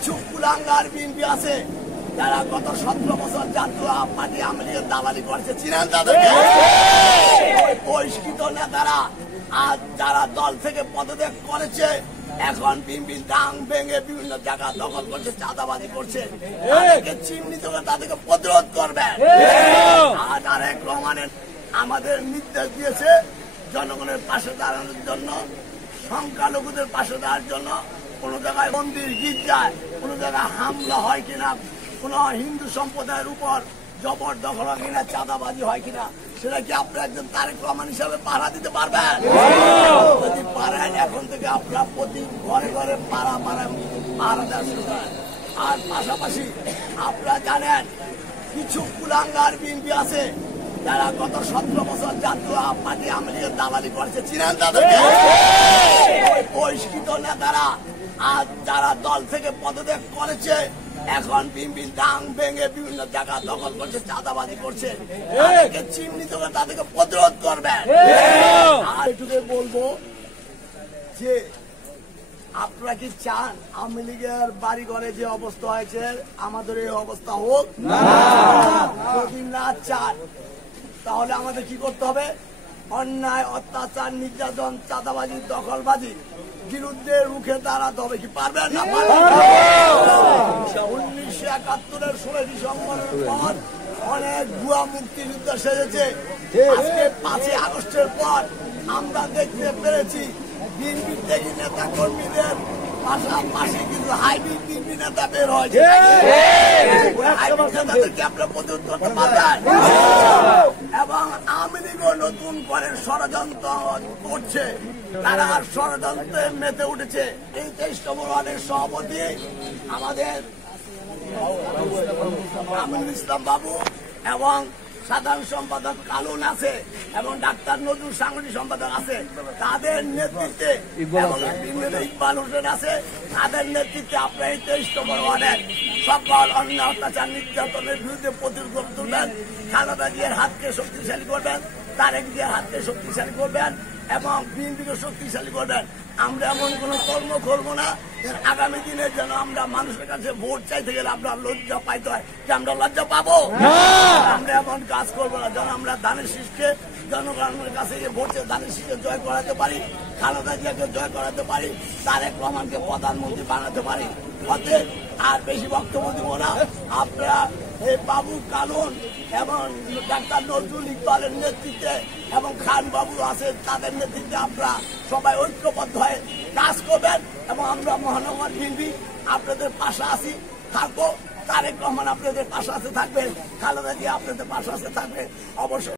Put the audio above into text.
কিছু কুলাঙ্গার বিএনপি আছে যারা গত 17 বছর জাতীয় পার্টি আওয়ামী লীগের দালালি করছে, চিনেন তাদেরকে? বহিষ্কৃত নেতারা আজ যারা দল থেকে পদত্যাগ করেছে এখন বিএনপি ডাং ভেঙে বিভিন্ন জায়গা দখল করছে, চাঁদাবাজি করছে, তাদেরকে চিহ্নিত করে তাদেরকে প্রতিরোধ করবে। আর তারেক রহমানের আমাদের নির্দেশ দিয়েছে জনগণের পাশে দাঁড়ানোর জন্য, সংখ্যালঘুদের পাশে দাঁড়ানোর জন্য। কোন জায়গায় মন্দির গির্জায় কোন জায়গায় হামলা হয় কিনা, কোন হিন্দু সম্প্রদায়ের উপর জবরদখল হয় কিনা, চাঁদাবাজি হয় কিনা, সেটা কি আপনারা একজন তারেক রহমান হিসাবে পাহারা দিতে পারবেন? যদি পারেন এখন থেকে আপনারা প্রতি ঘরে ঘরে পাড়া পাহারা দেওয়া শুরু করেন। আর পাশাপাশি আপনারা জানেন কিছু কুলাঙ্গার বিএনপি আছে যারা গত 17 বছর জাতীয় পার্টি আওয়ামী লীগের দালালি করছে, চিনেন তাদেরকে? বহিষ্কৃত নেতারা আজ যারা দল থেকে পদত্যাগ করেছে এখন বিএনপি ডাং ভেঙে বিভিন্ন জায়গা দখল করছে, চাঁদাবাজি করছে, তাদেরকে চিহ্নিত করে তাদেরকে প্রতিরোধ করবে। আর এটুকু বলবো যে আপনারা কি চান আওয়ামী লীগের বাড়ি ঘরে যে অবস্থা হয়েছে আমাদের এই অবস্থা হোক? যদি না চান তাহলে আমাদের কি করতে হবে? অন্যায়, অত্যাচার, নির্যাতন, চাঁদাবাজি, দখলবাজি বিরুদ্ধে রুখে দাঁড়াতে হবে। কি পারবেন না? 1971-এর 16 ডিসেম্বরের পর অনেক ভুয়া মুক্তিযুদ্ধ সেজেছে। আজকে 5 আগস্টের পর আমরা দেখতে পেরেছি বিএনপি থেকে নেতা কর্মীদের পাশাপাশি কিন্তু হাইব্রিড বিএনপি নেতা বের হয়েছে। তাদেরকে আপনারা প্রতিরোধ করতে পারবেন? এবং আওয়ামী লীগও নতুন করে ষড়যন্ত্র করছে, তারা ষড়যন্ত্রে মেতে উঠেছে। এই 23তম ওয়ার্ডের সভাপতি আমাদের আমিনুল ইসলাম বাবু এবং সাধারণ সম্পাদক কালুন আছে এবং ডাক্তার নজরুল সাংগঠনিক সম্পাদক আছে, তাদের নেতৃত্বে এবং ইকবাল হোসেন আছে, তাদের নেতৃত্বে আপনার এই 23তম ওয়ার্ডের সকল অন্যায়, অত্যাচার, নির্যাতনের বিরুদ্ধে প্রতিরোধ তুলবেন। খালেদা জিয়ার হাতকে শক্তিশালী করবেন, তারেক জিয়ার হাতকে শক্তিশালী করবেন এবং বিএনপিকে শক্তিশালী করবেন। আমরা এমন কোন কর্ম করবো না আগামী দিনে যেন আমরা মানুষের কাছে ভোট চাইতে গেলে আমরা লজ্জা পাইতে হয়, যে আমরা লজ্জা পাবো। আমরা এমন কাজ করবো না যেন আমরা ধানের শীষকে জনগণের কাছে গিয়ে ভোট চেয়ে ধানের শীষকে জয় করাতে পারি, খালেদা জিয়াকে জয় করাতে পারি, তারেক রহমানকে প্রধানমন্ত্রী বানাতে পারি। অতএব আর বেশি বক্তব্য দিব না। আপনারা এই বাবু কালুন এবং ডাক্তার নজরুল ইকবালের নেতৃত্বে এবং খান বাবু আছে তাদের নেতৃত্বে আপনারা সবাই ঐক্যবদ্ধ হয়ে কাজ করবেন এবং আমরা মহানগর বিএনপি আপনাদের পাশে আছি, থাকবো। তারেক রহমান আপনাদের পাশে আছে, থাকবে। খালেদা জিয়া আপনাদের পাশে আছে, থাকবে অবশ্যই।